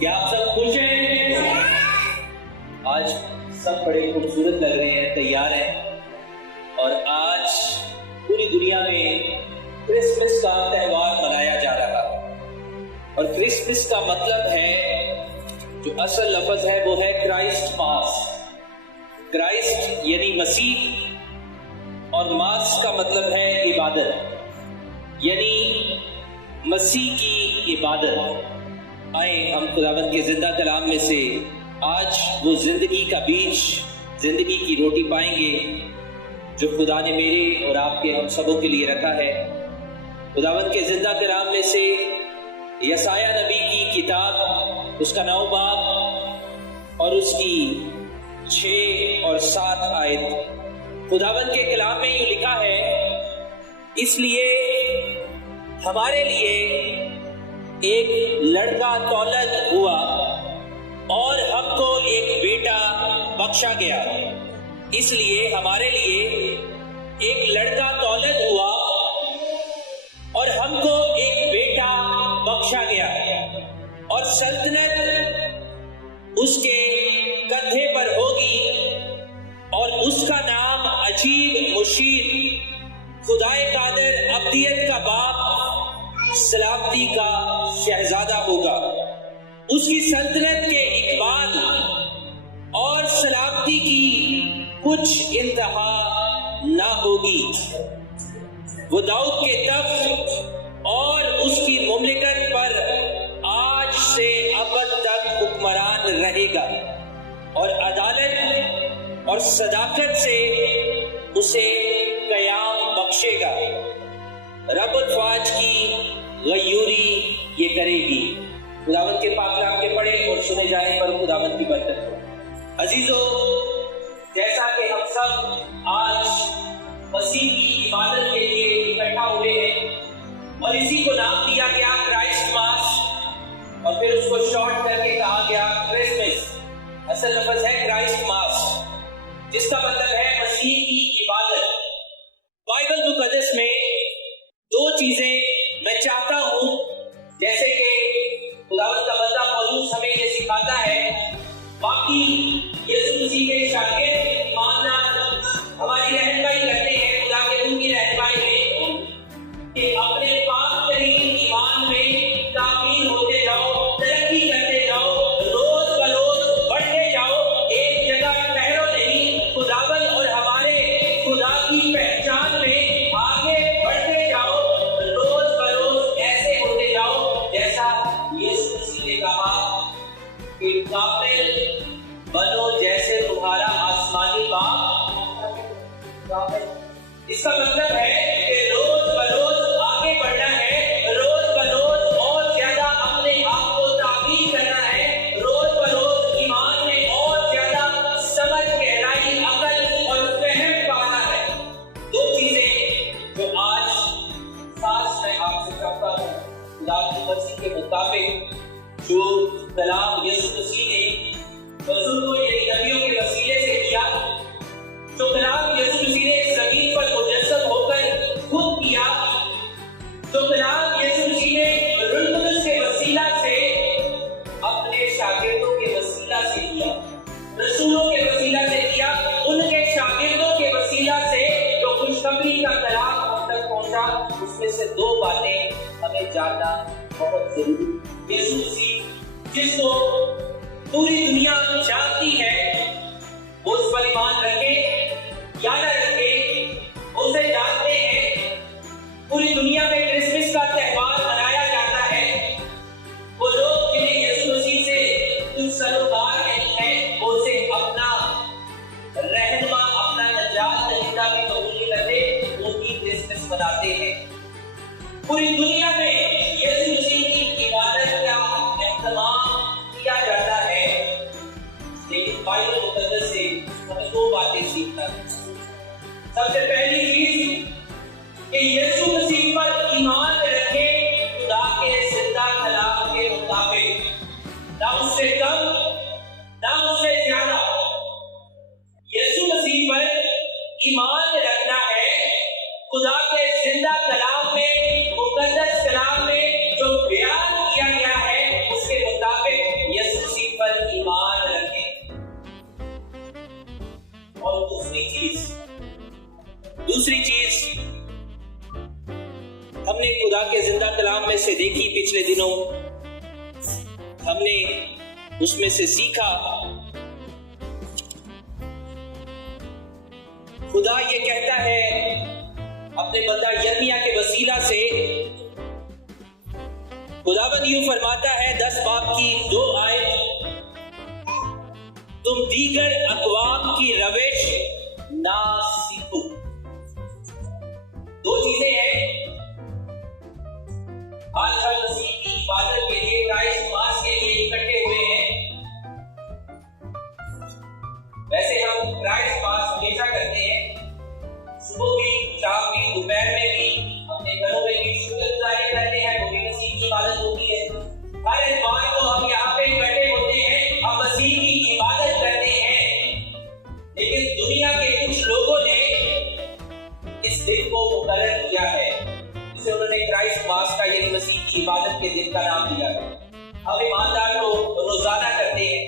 کیا آپ سب خوش ہیں؟ آج سب بڑے خوبصورت لگ رہے ہیں، تیار ہیں، اور آج پوری دنیا میں کرسمس کا تہوار منایا جا رہا ہے۔ اور کرسمس کا مطلب ہے، جو اصل لفظ ہے وہ ہے کرائسٹ ماس۔ کرائسٹ یعنی مسیح، اور ماس کا مطلب ہے عبادت، یعنی مسیح کی عبادت۔ آئیں ہم خداوند کے زندہ کلام میں سے آج وہ زندگی کا بیج، زندگی کی روٹی پائیں گے جو خدا نے میرے اور آپ کے ہم سبوں کے لیے رکھا ہے۔ خداوند کے زندہ کلام میں سے یسایہ نبی کی کتاب، اس کا 9 باب اور اس کی 6 اور 7 آیت، خداوند کے کلام میں یوں لکھا ہے، اس لیے ہمارے لیے ایک لڑکا تولد ہوا اور ہم کو ایک بیٹا بخشا گیا۔ اس لیے ہمارے لیے ایک لڑکا تولد ہوا اور ہم کو ایک بیٹا بخشا گیا، اور سلطنت اس کے کندھے پر ہوگی، اور اس کا نام عجیب مشیر، خدائے قادر، ابدیت کا باپ، سلامتی کا شہزادہ ہوگا۔ اس کی سلطنت کے اقبال اور سلامتی کی کچھ انتہا نہ ہوگی۔ وہ داؤد کے تخت اور اس کی مملکت پر آج سے ابد تک حکمران رہے گا، اور عدالت اور صداقت سے اسے قیام بخشے گا۔ رب الفاج کی غیوری یہ کرے گی۔ خداوند کے پاک کلام کے پڑھے اور سنے جائیں پر خداوند کی برکت ہو۔ عزیزو، جیسا کہ ہم سب آج مسیح کی عبادت کے لیے اکٹھا ہوئے ہیں، اور اسی کو نام دیا گیا کرائسٹ ماس، اور پھر اس کو شارٹ کر کے کہا گیا کرسمس۔ اصل لفظ ہے کرائسٹ ماس، جس کا مطلب ہے مسیح کی عبادت۔ بائبل مقدس میں 2 چیزیں میں چاہتا ہوں، جیسے کہ خداوند کا بندہ پولس ہمیں یہ سکھاتا ہے، باقی یسوع مسیح کے شاگرد ایماندار ہماری رہنمائی کرتے ہیں خدا کے روح کی رہنمائی میں، کہ اپنے پاک ترین ایمان میں تعمیر ہوتے جاؤ، ترقی کرتے جاؤ، روز بروز بڑھتے جاؤ، ایک جگہ ٹھہرو نہیں، خداوند اور ہمارے خدا کی پہچان میں آگے بڑھتے جاؤ، روز بروز ایسے ہوتے جاؤ جیسا یسوع مسیح نے کہا کہ کامل بنو جیسے تمہارا آسمانی باپ۔ اس کا مطلب ہے کہ روز بروز آگے بڑھنا ہے، روز بروز اور زیادہ اپنے آپ کو تعمیر کرنا ہے، روز بروز ایمان میں اور زیادہ سمجھ، گہرائی، عقل اور فہم پانا ہے۔ 2 چیزیں جو آج خاص میں آپ سے چاہتا ہوں، خدا کی مرضی کے مطابق جو کلام یسوع مسیح نے بزرگوں یعنی نبیوں کے وسیلے سے کیا، جو کلام یسوع مسیح نے اس زمین پر مجسم ہو کر خود کیا، جو کلام یسوع مسیح نے روح القدس کے وسیلہ سے اپنے شاگردوں کے وسیلہ سے کیا، رسولوں کے وسیلہ سے کیا، ان کے شاگردوں کے وسیلہ سے جو خوشخبری کا کلام ہم تک پہنچا، اس میں سے 2 باتیں ہمیں جاننا بہت ضروری۔ یسوع مسیح جس کو پوری دنیا جانتی ہے، وہ اس پر ایمان رکھے یا نہ رکھے، اسے جانتے ہیں۔ پوری دنیا میں کرسمس کا تہوار منایا جاتا ہے۔ وہ لوگ جنہیں یسوع مسیح سے کچھ سروکار نہیں ہے، وہ اسے اپنا رہنما، اپنا نجات دہندہ بھی قبول نہیں کرتے، وہ بھی کرسمس مناتے ہیں۔ پوری دنیا میں یسوع مسیح کی عبادت کا اہتمام کیا جاتا ہے، لیکن بائبل مقدس سے ہمیں 2 باتیں سیکھنا ہے۔ سب سے پہلی چیز کہ یسوع مسیح پر ایمان رکھے خدا کے زندہ کلام کے مطابق، نہ اس سے کم نہ اس سے زیادہ۔ یسوع مسیح پر ایمان رکھنا ہے خدا کے زندہ کلام میں، مقدس کلام میں جو بیان کیا گیا ہے، اس کے مطابق دوسری چیز ہم نے خدا کے زندہ کلام میں سے دیکھی پچھلے دنوں، ہم نے اس میں سے سیکھا، خدا یہ کہتا ہے اپنے بندہ یرمیہ کے وسیلہ سے، خداوند یوں فرماتا ہے 10 باب کی 2 آیت، تم دیگر اقوام کی روش نہ سیکھو۔ 2 چیزیں ہیں، آج ہم مسیح کی عبادت کے لیے، کرائسٹ ماس کے لیے اکٹھے ہوئے ہیں۔ ویسے ہم کرائسٹ ماس ہمیشہ کرتے ہیں، صبح بھی، شام بھی، دوپہر میں بھی، اپنے گھروں میں بھی شکر گزاری کرتے ہیں، وہ بھی مسیح کی عبادت ہوتی ہے۔ ہر اتوار کو ہم یہاں پہ اکٹھے ہوتے ہیں، ہم مسیح کی عبادت کرتے ہیں، لیکن دنیا کے کچھ لوگوں نے اس دن کو مقرر کیا ہے جسے انہوں نے کرائسٹ ماس کا یعنی مسیح کی عبادت کے دن کا نام دیا ہے۔ ہم ایماندار کو روزانہ کرتے ہیں،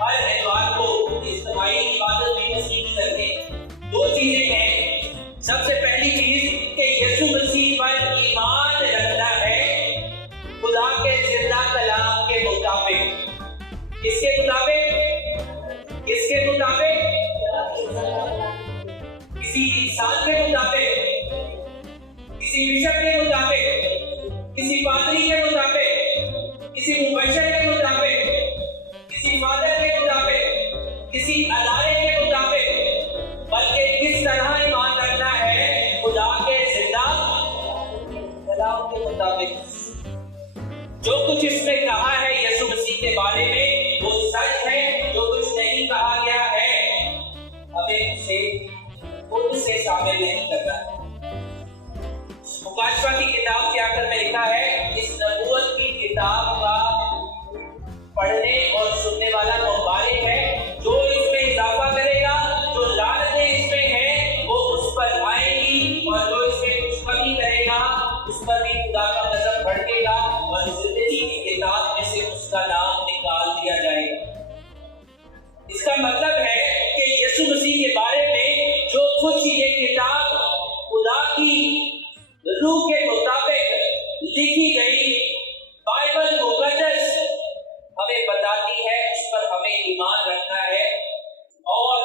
ہر اتوار کو اجتماعی عبادت بھی مسیح کی کرتے ہیں۔ 2 چیزیں ہیں، سب سے پہلی چیز کہ یسوع مسیح پر ایمان رکھنا ہے خدا کے زندہ کلام کے مطابق۔ کس کے مطابق؟ کس کے مطابق؟ کسی انسان کے مطابق، کسی بشپ کے مطابق، کسی پادری کے مطابق، کسی مبشر کے مطابق، کسی فادر کے مطابق، کسی ادارے کے مطابق، بلکہ کس طرح ایمان رکھنا ہے خدا کے زندہ کلام کے مطابق۔ جو کچھ اس میں کہا ہے یسوع مسیح کے بارے میں وہ سچ ہے، جو کچھ نہیں کہا گیا ہے ہمیں اسے خود سے شامل نہیں کرنا۔ مکاشفہ کی کتاب کے آخر میں لکھا ہے، اس نبوت کی کتاب کا پڑھنے اور سننے والا مبارک ہے، جو اس میں اضافہ کرے گا، جو لعنتیں اس میں ہیں وہ اس پر آئیں گی، اور جو اس میں کچھ کمی کرے گا اس پر بھی خدا کا غضب بھڑکے گا اور زندگی کی کتاب میں سے اس کا نام نکال دیا جائے گا۔ اس کا مطلب ہے کہ یسوع مسیح کے بارے میں جو کچھ یہ کتاب خدا کی روح کے مطابق لکھی گئی بائبل مقدس ہمیں بتاتی ہے، اس پر ہمیں ایمان رکھنا ہے اور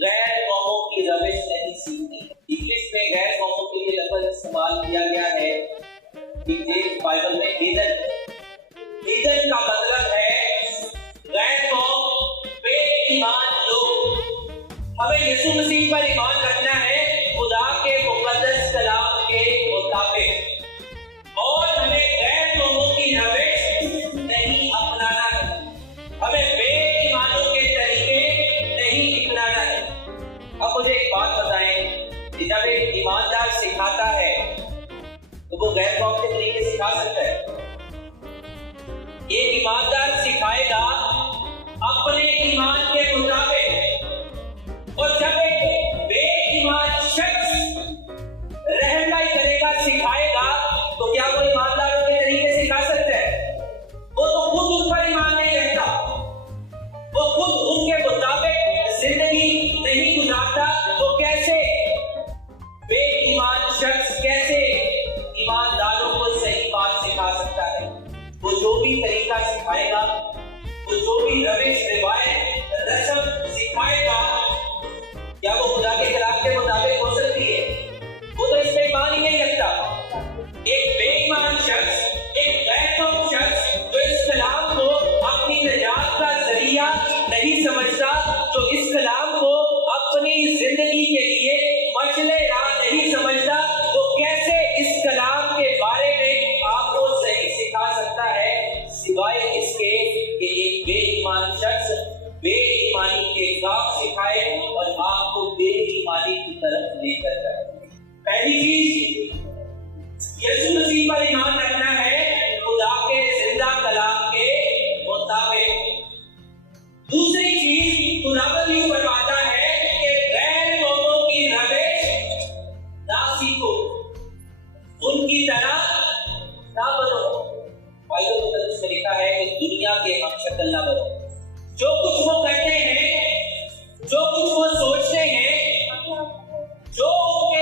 غیر قوموں کی روش نہیں سیکھنی۔ انگلش میں غیر قوموں کے لیے لفظ استعمال کیا گیا ہے بائبل میں ہیدن کا مطلب ہے غیر قوم، بے ایمان لوگ۔ ہمیں یسوع مسیح پر ایمان رکھنا ہے خدا کے مقدس کلام کے مطابق، اور ہمیں غیر قوموں کی روش نہیں اپنانا ہے، ہمیں بے ایمانوں کے طریقے نہیں اپنانا ہے۔ اب مجھے ایک بات بتائیں کہ جب ایک ایماندار سکھاتا ہے تو وہ غیر قوم کے طریقے سکھا سکتا ہے؟ ایک ایماندار سکھائے گا اپنے ایمان کے مطابق، اور جب ایک بے ایمان شخص رہنمائی کرے گا، سکھائے گا، تو کیا وہ ایمانداروں کے طریقے سکھا سکتا ہے؟ وہ تو خود ان پر ایمان نہیں رکھتا، وہ خود ان کے مطابق زندگی نہیں گزارتا، تو کیسے بے ایمان شخص کیسے ایمانداروں کو صحیح بات سکھا سکتا ہے؟ وہ جو بھی طریقہ سکھائے گا، وہ جو بھی روش، روایت، رسم سکھائے گا، کیا وہ خدا کے کلام کے مطابق ہو سکتی ہے؟ وہ تو اس میں ایمان ہی نہیں رکھتا۔ ایک بے ایمان شخص، ایک غیر قوم شخص جو اس کلام کو اپنی نجات کا ذریعہ نہیں سمجھتا، جو اس کلام کو اپنی زندگی کے لیے مشعل راہ نہیں سمجھتا، وہ کیسے اس کلام کے بارے میں آپ کو صحیح سکھا سکتا ہے، سوائے اس کے کہ ایک بے ایمان شخص بے ایمانی کے کام سکھائے اور آپ کو بے ایمانی کی طرف لے کر جائے۔ پہلی چیز یسوع مسیح پر ایمان رکھنا ہے خدا کے زندہ کلام کے مطابق۔ دوسری چیز خداوند یوں فرماتا ہے کہ غیر قوموں کی روش نہ سیکھو، ان کی طرح نہ بنو۔ بائبل مقدس میں لکھا ہے کہ دنیا کے ہم شکل نہ بنو۔ جو کچھ وہ کرتے ہیں، جو کچھ وہ سوچتے ہیں، جو ان کے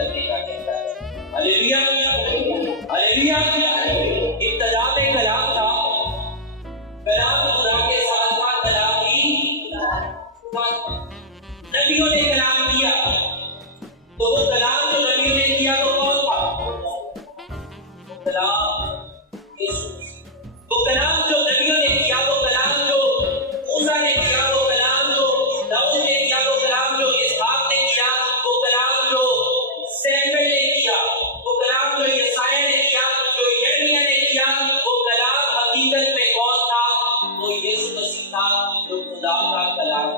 کرنے کا کہتا ہے. ہلیلویا ہلیلویا. ابتدا میں کلام تھا, کلام خدا کے ساتھ تھا, کلام بھی نبیوں نے کلام کیا. تو وہ کلام جو نبیوں نے کیا وہ کون تھا؟ کلام یسوع. وہ کلام جو نبیوں نے کیا, وہ کلام جو موسیٰ نے کیا, وہ کلام جو داؤد نے کیا, وہ کلام جو اسحاق نے کیا, وہ کلام جو سیموئیل نے کیا, وہ کلام جو یسایہ نے کیا, جو یرمیہ نے کیا, وہ کلام حقیقت میں کون تھا؟ وہ یسوع مسیح تھا, جو خدا کا کلام.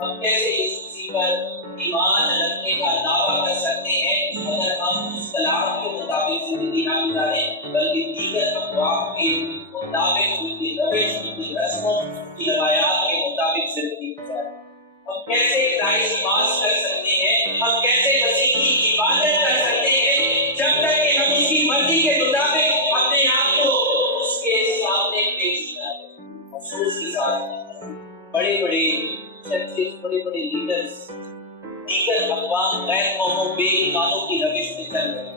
ہم کیسے یسوع مسیح پر ایمان رکھنے کا دعویٰ کر سکتے ہیں اگر ہم اس کلام کے مطابق زندگی نہ گزاریں بلکہ دیگر اقوام کے مطابق, ان کی روش, ان کی رسموں, ان کی روایات کے مطابق زندگی گزاریں؟ ہم کیسے کرائسٹ ماس کر سکتے ہیں, ہم کیسے مسیح کی عبادت کر سکتے ہیں جب تک کہ ہم اس کی مرضی کے مطابق اپنے آپ کو اس کے سامنے پیش نہ کریں؟ افسوس کے ساتھ بڑے بڑے چرچز, بڑے بڑے لیڈرز دیگر اقوام, غیر قوموں, بے ایمانوں کی روش میں چل رہے ہیں.